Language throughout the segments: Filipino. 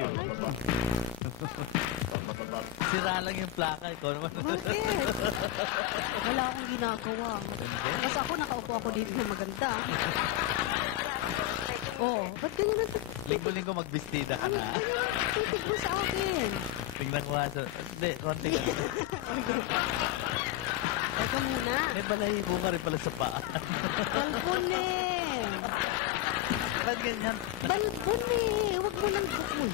you. Sira lang yung plaka. Ikaw naman. Bakit? Wala akong ginagawa. Kasi ako, nakaupo ako dito na maganda. Oh, ba't ganyan ang Linggo-linggo magbistida ka na. titig mo sa akin? Tingnan ko nga sa... Hindi, konti ka. Teka muna. May balahibo ka rin pala sa paa. Balbon eh. Ba't ganyan? Balbon eh. Huwag mo lang bukul.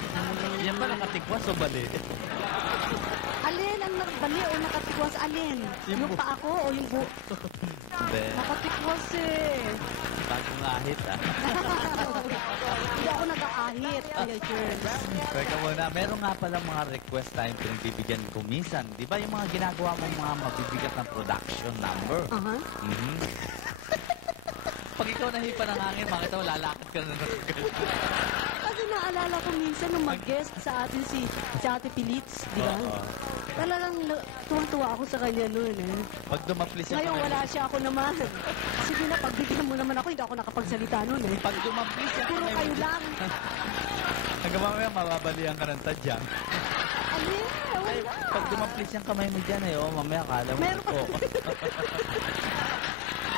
Yan ba nakatikwas o bali? Alin ang bali o nakatikwas? Alin? Yung paa ko o yung Hindi. nakatikwas eh. Bagong ahit ah. Hindi ako nag-aahit. Kuya Jerms. Teka muna, meron nga pala mga request tayong pinagbibigyan ko minsan. Di ba yung mga ginagawa mong mga mabibigat ng production number? Aha. Pag ikaw nahipa ng hangin, makita mo lalakad ka na ng Kasi naalala ko minsan nung mag-guest sa atin si Ate Pilitz, di ba? Talagang tuwang-tuwa ako sa kanya noon eh. Pag dumapli siya... Ngayon wala siya, ako naman. Sige na, pagbigyan mo naman ako, hindi ako nakapagsalita noon eh. Pag dumapli siya... Puro kayo lang. Hanggang mamaya, mababalihan ka ng tadyang. Alin? Wala. Pag dumapli siyang kamay mo dyan, oh, mamaya kala mo Meron ko.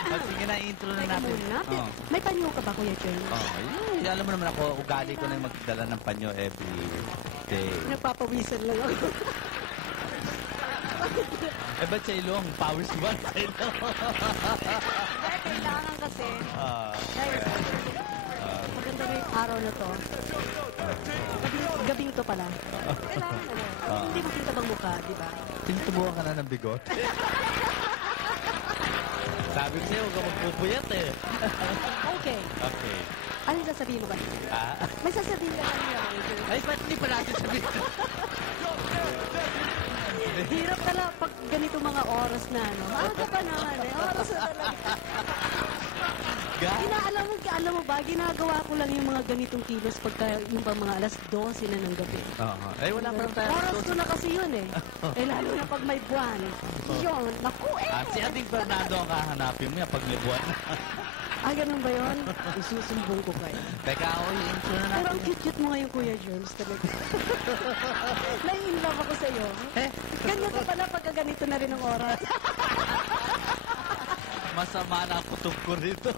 Sige na, intro na Teka natin. muna. Oh. May panyo ka ba, Kuya Jerms? Yeah. Alam mo naman ako, ugali ko na yung magdala ng panyo every day. Nagpapawisan lang ako. Eh, ba't sa ilong? Pawis ba sa ilong? Dahil kailangan kasi, dahil maganda na yung araw na to. Gabing to pala. Kailangan hindi mo kita bang mukha, di ba? Tinutubuhan ka na ng bigot? Sabi ko sa'yo, huwag ka magpupuyat eh. Okay. Okay. Ano yung sasabihin mo ba? May sasabihin ka kanina. Ay, ba't hindi pa natin sabihin? Hirap pala pag ganito mga oras na, no? Maaga pa naman eh. Oras na talaga. Alam mo ba, ginagawa ko lang yung mga ganitong kilos pagka yung pa mga alas 12 na ng gabi. Eh, wala pa lang tayo. Oras ko na kasi yun eh. Eh, lalo na pag may buwan. Yun, naku eh. Si Ading Fernando ang kahanapin mo yan pag may buwan. Ganun ba yun? Isusumbong ko kayo. Teka, intro na Pero natin. ang cute-cute mo ngayon, Kuya Jerms, talaga. Nai-inlove ako sa'yo. Ganyan ka pala pagka ganito na rin ang oras. Masama na ang kutob ko rito.